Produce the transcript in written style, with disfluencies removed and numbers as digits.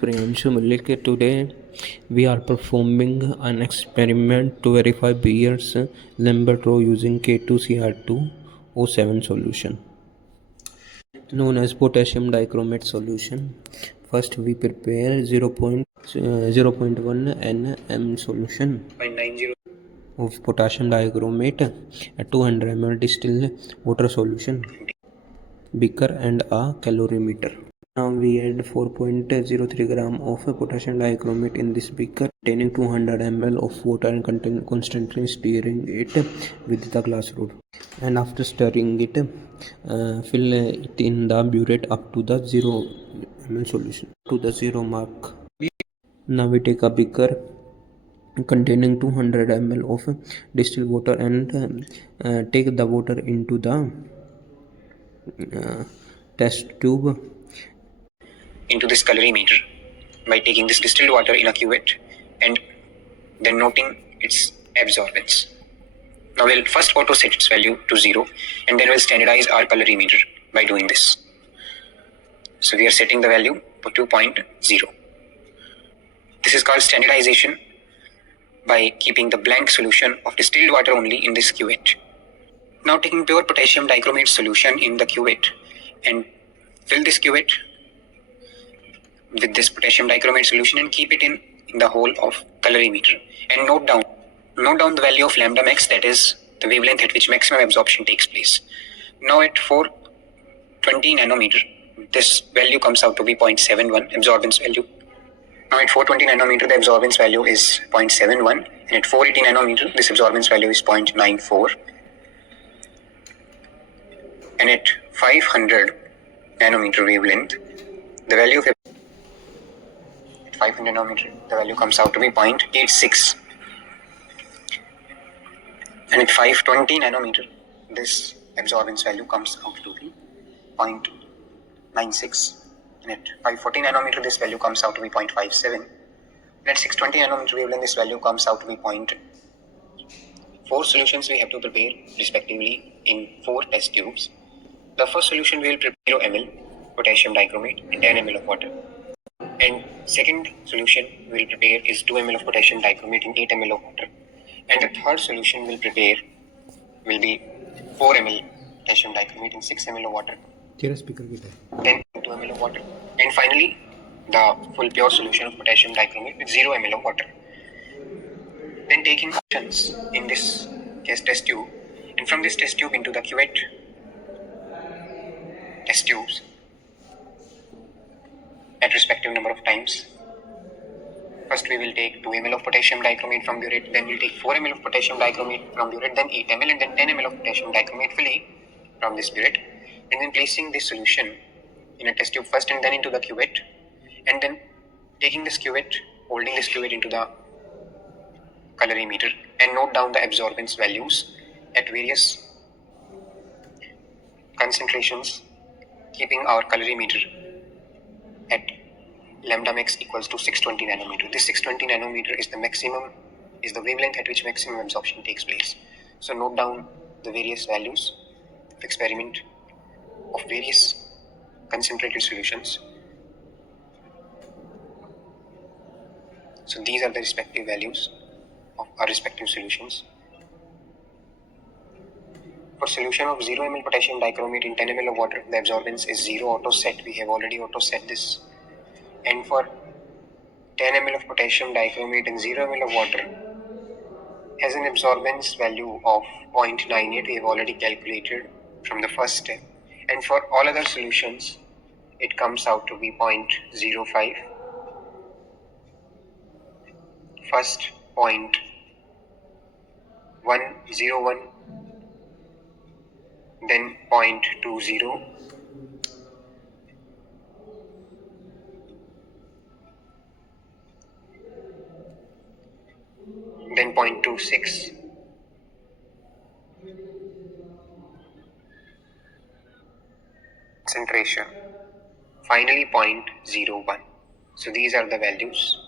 Priyanshu Malik. Today we are performing an experiment to verify Bayer's Lambert law using K2Cr2O7 solution known as potassium dichromate solution. First we prepare 0.1 nm solution of potassium dichromate at 200 ml distilled water solution, beaker and a calorimeter. Now we add 4.03 gram of potassium dichromate in this beaker containing 200 ml of water and constantly stirring it with the glass rod. And after stirring it, fill it in the burette up to the 0 ml solution to the 0 mark. Now we take a beaker containing 200 ml of distilled water and take the water into the test tube into this calorimeter by taking this distilled water in a cuvette and then noting its absorbance. Now we'll first auto set its value to 0 and then we'll standardize our calorimeter by doing this. So we are setting the value for 2.0. This is called standardization by keeping the blank solution of distilled water only in this cuvette. Now taking pure potassium dichromate solution in the cuvette and fill this cuvette with this potassium dichromate solution and keep it in the hole of calorimeter and note down the value of lambda max, that is the wavelength at which maximum absorption takes place. Now at 420 nanometer, this value comes out to be 0.71 absorbance value. Now at 420 nanometer, the absorbance value is 0.71 and at 480 nanometer, this absorbance value is 0.94. And at 500 nanometer wavelength, the value of 500 nanometer, the value comes out to be 0.86. And at 520 nanometer, this absorbance value comes out to be 0.96. And at 540 nanometer, this value comes out to be 0.57. And at 620 nanometer wavelength, this value comes out to be 0.4 solutions we have to prepare respectively in 4 test tubes. The first solution we will prepare 0 ml potassium dichromate in 10 ml of water. And second solution we will prepare is 2 ml of potassium dichromate in 8 ml of water. And the third solution we will prepare will be 4 ml potassium dichromate in 6 ml of water. 10 2 ml of water. And finally, the full pure solution of potassium dichromate with 0 ml of water. Then taking actions in this test tube and from this test tube into the cuvette test tubes at respective number of times. First we will take 2 ml of potassium dichromate from burette, then we will take 4 ml of potassium dichromate from burette, then 8 ml and then 10 ml of potassium dichromate fully from this burette, and then placing this solution in a test tube first and then into the cuvette, and then taking this cuvette, holding this cuvette into the calorimeter and note down the absorbance values at various concentrations, keeping our calorimeter at lambda max equals to 620 nanometer. This 620 nanometer is the wavelength at which maximum absorption takes place. So note down the various values of experiment of various concentrated solutions. So these are the respective values of our respective solutions. For solution of 0 ml potassium dichromate in 10 ml of water, the absorbance is 0 auto set. We have already auto set this. And for 10 ml of potassium dichromate in 0 ml of water has an absorbance value of 0.98. We have already calculated from the first step. And for all other solutions, it comes out to be 0.05. First 0.101. Then 0.20, then 0.26, concentration, finally 0.01. So these are the values